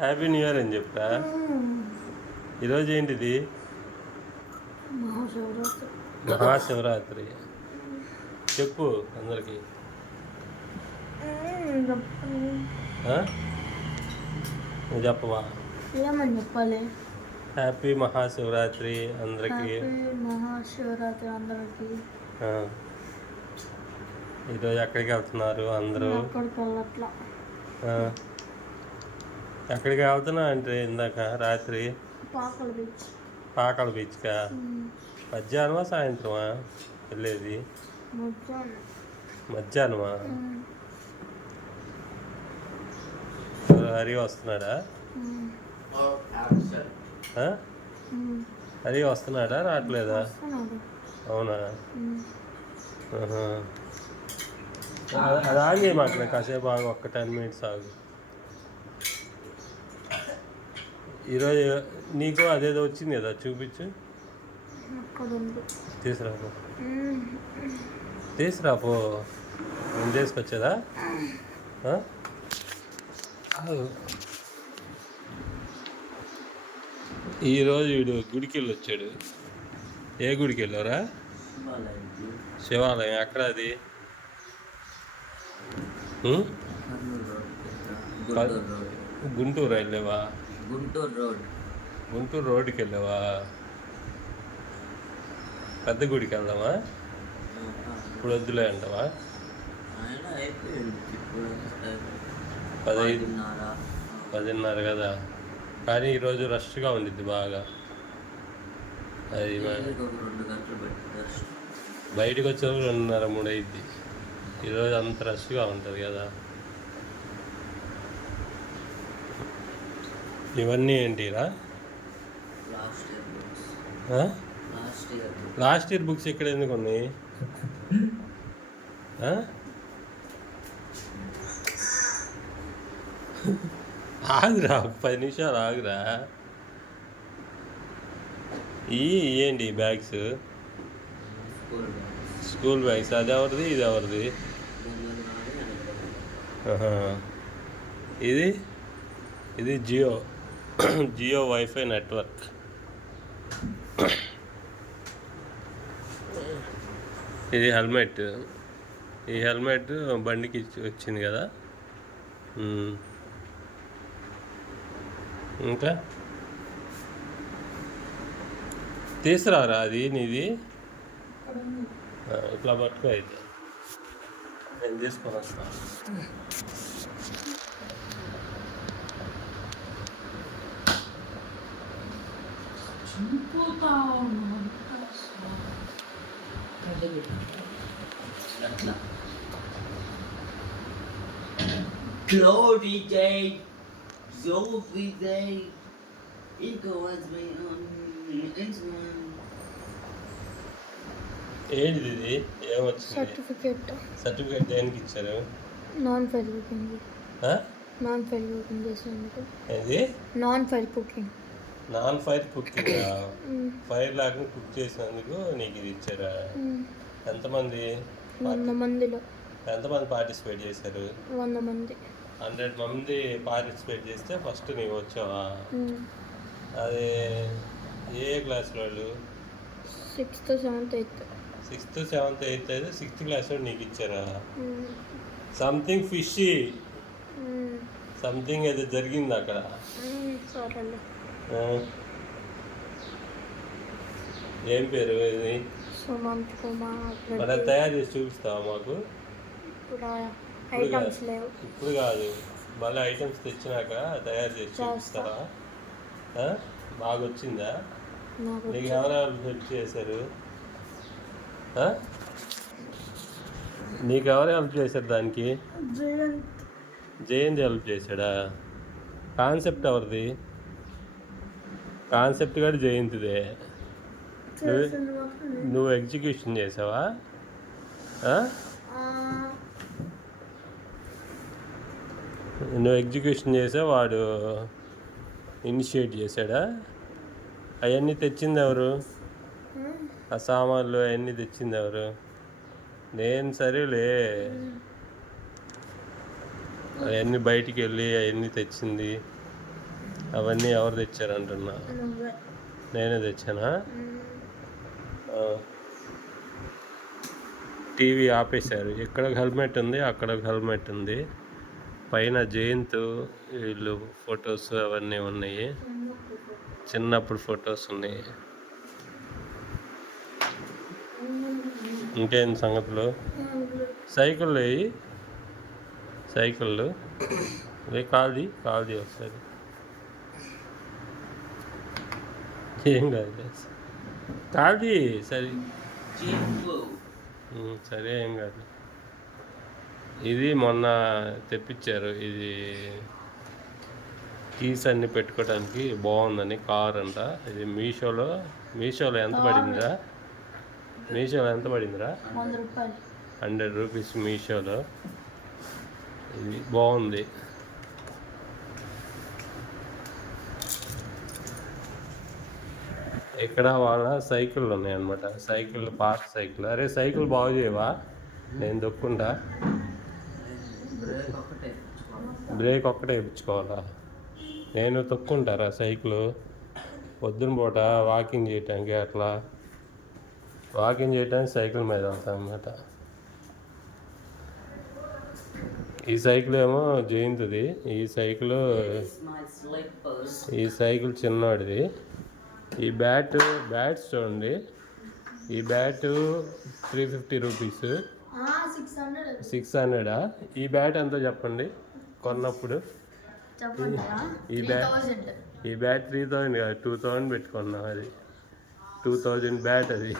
Happy new year అని చెప్పా. ఈరోజు ఏంటిది? మహాశివరాత్రి. చెప్పు అందరికి. నువ్వు చెప్పవా? ఏమని చెప్పాలి? హ్యాపీ మహాశివరాత్రి అందరికి. మహాశివరాత్రి అందరికి. ఈరోజు ఎక్కడికి వెళ్తున్నారు అందరూ? ఎక్కడికి వెళ్తున్నా అంటే ఇందాక రాత్రి పాకల బీచ్కా? మధ్యాహ్నమా సాయంత్రమా వెళ్ళేది? మధ్యాహ్నమా? హరి వస్తున్నాడా? హరి వస్తున్నాడా రావట్లేదా? అవునా? అది ఆగి మాకు కాసేపు ఆగు, ఒక్క 10 minutes ఆగు. ఈరోజు నీకు అదేదో వచ్చింది కదా, చూపించు. తీసుకురాపో నేను తీసుకొచ్చేదా? ఈరోజు వీడు గుడికి వెళ్ళి వచ్చాడు. ఏ గుడికి వెళ్ళారా? శివాలయం. ఎక్కడ అది? గుంటూరు వెళ్ళావా? గుంటూరు రోడ్డుకి వెళ్ళావా? పెద్ద గుడికి వెళ్దామా? ఇప్పుడు వద్దులే అంటావా? 10:30 కదా, కానీ ఈరోజు రష్గా ఉండిద్ది బాగా. అది బయటకు వచ్చేవాళ్ళు 2:30, 3 అయింది. ఈరోజు అంత రష్గా ఉంటుంది కదా. ఇవన్నీ ఏంటిరా? లాస్ట్ ఇయర్ బుక్స్ ఇక్కడ ఎందుకు ఉన్నాయి? ఆగురా, ఒక 10 నిమిషాలు ఆగురా. ఏంటి బ్యాగ్స్? School bags. అది ఎవరిది, ఇది ఎవరిది? ఇది జియో వైఫై నెట్వర్క్. ఇది హెల్మెట్. ఈ హెల్మెట్ బండికి వచ్చింది కదా. ఇంకా తీసుకురారా అది నీది. ఇట్లా పట్టుకో, అయితే నేను తీసుకొని వస్తాను. Glory Day, Zoe Day, Ego has been on ఏంటిది? ఇది ఏమొచ్చింది? సర్టిఫికేట్ దేనికి ఇచ్చారు? నాన్ ఫైల్ బుకింగ్ చేసినందుకు. ఏది? Non file cooking. ఫైర్ లేకుండా కుక్ చేసినందుకు నీకు ఇది ఇచ్చారా? ఎంతమంది? 100 మందిలో. ఎంతమంది పార్టిసిపేట్ చేశారు? 100 మంది. 100 మంది పార్టిసిపేట్ చేస్తే ఫస్ట్ నీవు వచ్చావా? అది ఏ క్లాస్ వాళ్ళు? 6th, 7th, 8th. 6th, 7th, 8th అయితే 6th క్లాస్ వాడు నీకు ఇచ్చారా? సంథింగ్ ఫిషీ, సంథింగ్ ఏదో జరిగింది అక్కడ. ఏం పేరు ఇది? సుమంత్ కుమార్. మన తయారు చేసి చూపిస్తావా మాకు? ఇప్పుడు కాదు, మళ్ళీ ఐటమ్స్ తెచ్చినాక తయారు చేసి చూపిస్తారా? బాగా వచ్చిందా? నీకు ఎవరెవరు హెల్ప్ చేశారు? నీకు ఎవరు హెల్ప్ చేశారు దానికి? జయంత్ హెల్ప్ చేశాడా? కాన్సెప్ట్ ఎవరిది? కాన్సెప్ట్ కూడా జయంతిదే. నువ్వు ఎగ్జిక్యూషన్ చేసావా? నువ్వు ఎగ్జిక్యూషన్ చేసా, వాడు ఇనిషియేట్ చేశాడా? అవన్నీ తెచ్చింది ఎవరు? ఆ సామాన్లు అవన్నీ తెచ్చింది ఎవరు? నేను. సరేలే, అవన్నీ బయటికి వెళ్ళి అవన్నీ తెచ్చింది అవన్నీ ఎవరు తెచ్చారంటున్నా? నువ్వే. నేనే తెచ్చానా? టీవీ ఆపేశారు. ఇక్కడ హెల్మెట్ ఉంది, అక్కడ హెల్మెట్ ఉంది. పైన జయంత్ వీళ్ళు ఫొటోస్ అవన్నీ ఉన్నాయి. చిన్నప్పుడు ఫొటోస్ ఉన్నాయి. ఇంకేం సంగతులు? సైకిళ్ళు వేయి, సైకిళ్ళు కాల్ది ఒకసారి. ఏం కాదు, కాల్ది సరే. సరే ఏం కాదు. ఇది మొన్న తెప్పించారు. ఇది కీస్ అన్ని పెట్టుకోవడానికి బాగుందని కార్ అంట. ఇది మీషోలో ఎంత పడిందిరా? మీషోలో ఎంత పడిందిరా? 100 రూపీస్ మీషోలో. ఇది బాగుంది. ఇక్కడ వాళ్ళ సైకిళ్ళు ఉన్నాయన్నమాట. సైకిల్ పాత సైకిల్. అరే సైకిల్ బాగు చేయవా? నేను దొక్కుంటా. బ్రేక్ ఒక్కటే ఇప్పించుకోవాలా? నేను తొక్కుంటారా సైకిల్? పొద్దున పూట వాకింగ్ చేయటానికి, అట్లా వాకింగ్ చేయడానికి సైకిల్ మీద వెళ్తాను అన్నమాట. ఈ సైకిల్ ఏమో జయంతిది. ఈ సైకిల్ చిన్నవాడిది. ఈ బ్యాట్స్ చూడండి. ఈ బ్యాట్ 350 రూపీస్. 600. ఈ బ్యాట్ ఎంతో చెప్పండి కొన్నప్పుడు? ఈ బ్యాట్ 3000 కాదు, 2000 పెట్టుకున్నాం. అది 2000 బ్యాట్. అది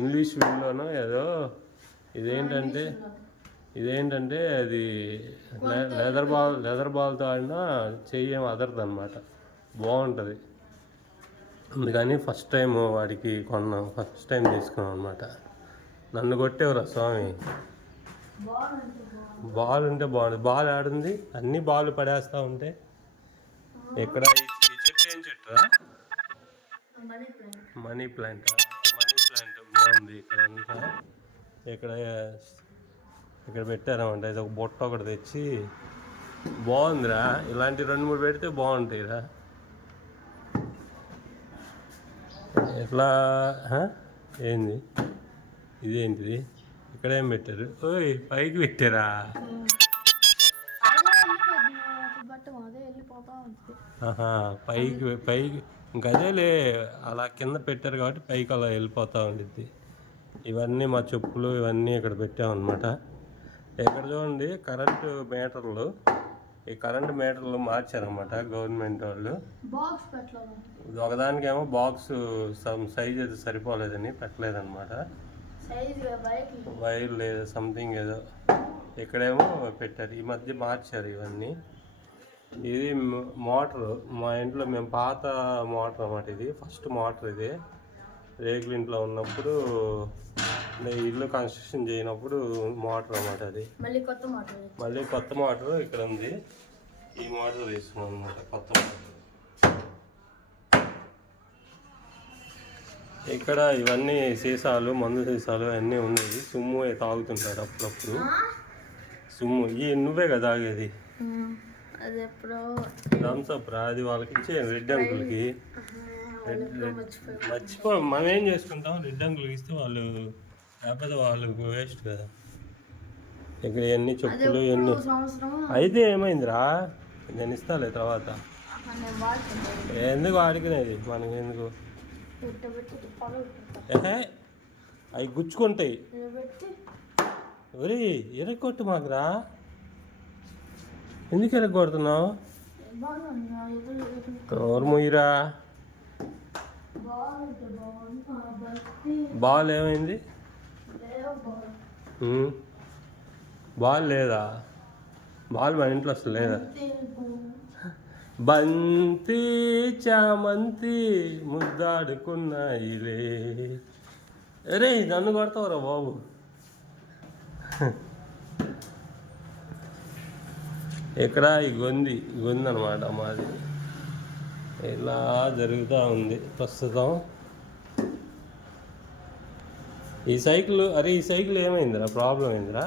ఇంగ్లీష్ వీడియోనో ఏదో. ఇదేంటంటే అది లెదర్ బాల్తో ఆడినా చెయ్యం అదరదు అనమాట. బాగుంటుంది. అందుకని ఫస్ట్ టైం వాడికి కొన్నాం. ఫస్ట్ టైం తీసుకున్నాం అనమాట. నన్ను కొట్టేవరా స్వామి. బాల్ ఉంటే బాగుంటుంది. బాల్ ఆడుంది, అన్ని బాల్ పడేస్తూ ఉంటే. ఇక్కడ ఈ చెట్టు ఏం చెట్టురా? మనీ ప్లాంట్ బాగుంది. ఇక్కడ పెట్టారన్నమాట. ఇది ఒక బొట్ట ఒకటి తెచ్చి బాగుందిరా. ఇలాంటి 2-3 పెడితే బాగుంటాయిరా. ఎట్లా ఏంది ఇదేంటిది? ఇక్కడ ఏం పెట్టారు? ఓయ్ పైకి పెట్టారా? పైకి ఇంకా అదేలే, అలా కింద పెట్టారు కాబట్టి పైకి అలా వెళ్ళిపోతూ ఉండిద్ది. ఇవన్నీ మా చెప్పులు ఇవన్నీ ఇక్కడ పెట్టామన్నమాట. ఇక్కడ చూడండి కరెంటు మీటర్లు. ఈ కరెంటు మీటర్లు మార్చారన్నమాట గవర్నమెంట్ వాళ్ళు. ఒకదానికేమో బాక్స్ సైజ్ అయితే సరిపోలేదని పెట్టలేదన్నమాట. వైర్ లేదు, సంథింగ్ ఏదో. ఇక్కడేమో పెట్టారు. ఈ మధ్య మార్చారు ఇవన్నీ. ఇది మోటరు. మా ఇంట్లో మేము పాత మోటార్ అన్నమాట. ఇది ఫస్ట్ మోటార్. ఇది రేకుల ఇంట్లో ఉన్నప్పుడు, ఇల్లు కన్స్ట్రక్షన్ చేయనప్పుడు మోటార్ అన్నమాట. అది మళ్ళీ కొత్త మోటార్ ఇక్కడ ఉంది. ఈ మోటార్ తీసుకున్నాం అన్నమాట, కొత్త మోటార్. ఇక్కడ ఇవన్నీ సీసాలు, మందు సీసాలు అన్నీ ఉన్నాయి. సుమ్ము తాగుతుంటాడు అప్పుడప్పుడు. సుమ్ము నువ్వే కదా తాగేది? థమ్స్అప్ రా. అది వాళ్ళకి ఇచ్చే రెడ్ అంకుల్కి. మర్చిపో. మనం ఏం చేసుకుంటాం? రెడ్ అంకుల్కి ఇస్తే వాళ్ళు, లేకపోతే వాళ్ళకి వేస్ట్ కదా. ఇక్కడ ఇవన్నీ చెప్పులు ఇవన్నీ అయితే ఏమైందిరా? నేను ఇస్తాలే తర్వాత. ఎందుకు ఆడుకునేది మనకి? ఎందుకు అవి గుచ్చుకుంటాయి. ఒరే ఎరగొట్టు మాకురా. ఎందుకు ఎరగొడుతున్నావు? ఎవరు మొయ్యరా? బాల్ ఏమైంది? బాల్ లేదా? బాల్ మన ఇంట్లో అసలు లేదా? బంతి చామంతి ముద్దాడుకున్నాయిలే. అరే నన్ను కొడతావురా బాబు. ఇక్కడ ఈ గొంది అనమాట మాది. ఇలా జరుగుతూ ఉంది ప్రస్తుతం. ఈ సైకిల్, అరే ఈ సైకిల్ ఏమైందిరా? ప్రాబ్లం ఏందిరా?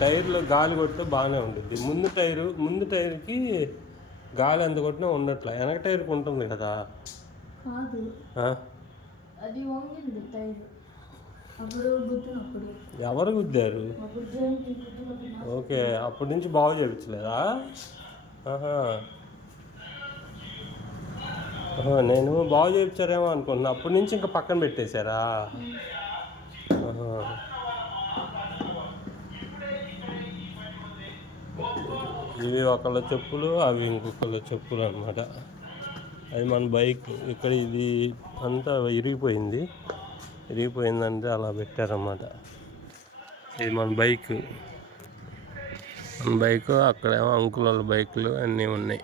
టైర్లో గాలి కొడితే బాగానే ఉంటుంది. ముందు టైర్కి గాలి ఎంత కొట్టినా ఉండట్లే. వెనక టైర్కి ఉంటుంది కదా. కాదు, ఆ? అది వంగింది టైర్ అప్పుడు గుద్దినప్పుడు. ఎవరు గుద్దారు? అప్పుడు జయంతి గుద్దినప్పుడు ఓకే, అప్పటి నుంచి బాగు చేయించలేదా? ఆహా. నేను బాగు చేయించారేమో అనుకున్నా. అప్పటి నుంచి ఇంకా పక్కన పెట్టేశారా? ఆహా. ఇవి ఒకళ్ళ చెప్పులు, అవి ఇంకొకళ్ళ చెప్పులు అనమాట. అది మన బైక్. ఇక్కడ ఇది అంతా ఇరిగిపోయిందంటే అలా పెట్టారన్నమాట. ఇది మన బైక్. అక్కడేమో అంకుల్ వాళ్ళ బైకులు అన్నీ ఉన్నాయి.